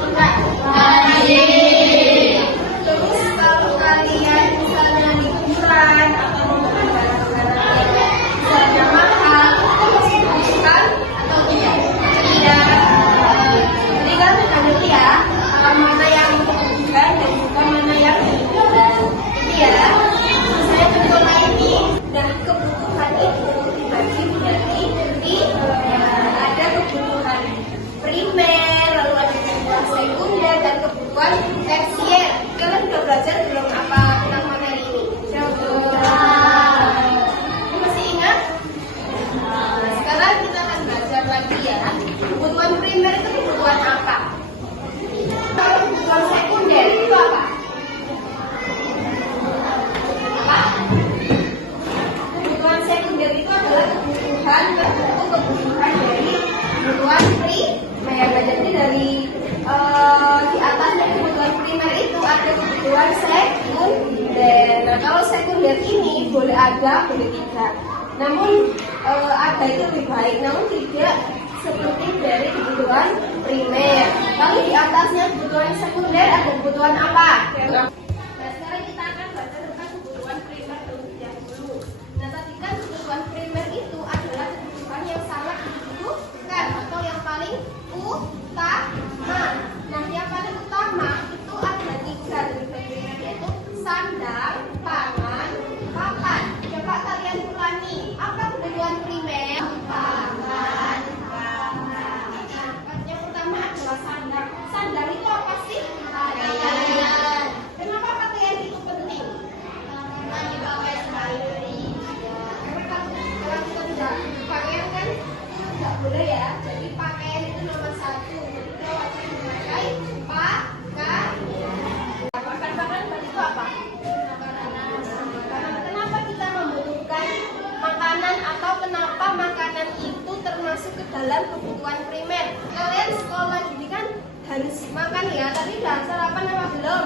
tidak? Wajib. Terus kalau kalian misalnya liburan atau mau barang-barang misalnya mahal, itu masih dibutuhkan atau tidak? Tidak. Jadi kan ngerti ya, mana yang dibutuhkan dan juga mana yang dibutuhkan. Jadi ya, saya contoh ini. Nah, kebutuhan itu dibagi dari ada kebutuhan primer, lalu ada kebutuhan sekunder dan kebutuhan tersier. Kalian udah belajar belum apa tentang materi ini? Masih ingat? Sekarang kita akan belajar lagi ya. Kebutuhan primer itu kebutuhan apa? Kalau kebutuhan sekunder itu apa? Apa? Kebutuhan sekunder itu adalah kebutuhan dari kebutuhan primer. Jadi dari di atasnya kebutuhan primer itu ada kebutuhan sekunder. Nah, kalau sekunder ini boleh ada, boleh tidak. Namun ada itu lebih baik, namun tidak seperti dari kebutuhan primer. Lalu di atasnya kebutuhan sekunder ada kebutuhan apa? Nah, sekarang kita akan baca tentang kebutuhan primer terlebih dahulu. Nah, tadi kan kebutuhan primer itu adalah kebutuhan yang sangat dibutuhkan atau yang paling utama. Nah, yang paling utama itu ada 3 dari primer, yaitu sandang, pangan, papan. Coba kalian ulangi, apa kebutuhan primer? Pangan, papan. Nah, yang utama adalah sandang. Sandang itu apa sih? Pakaian. Kenapa pakaian itu penting? Karena dipakai sehari-hari. Karena kalau kita tidak pakaian kan nggak boleh ya. Jadi pakaian itu nomor 1. Jadi kita wajib memakai pakaian. Pakan-pakan itu apa? Kenapa kita membutuhkan makanan atau kenapa makanan itu termasuk ke dalam kebutuhan primer? Kalian sekolah gini kan harus makan ya. Tadi udah sarapan apa belum?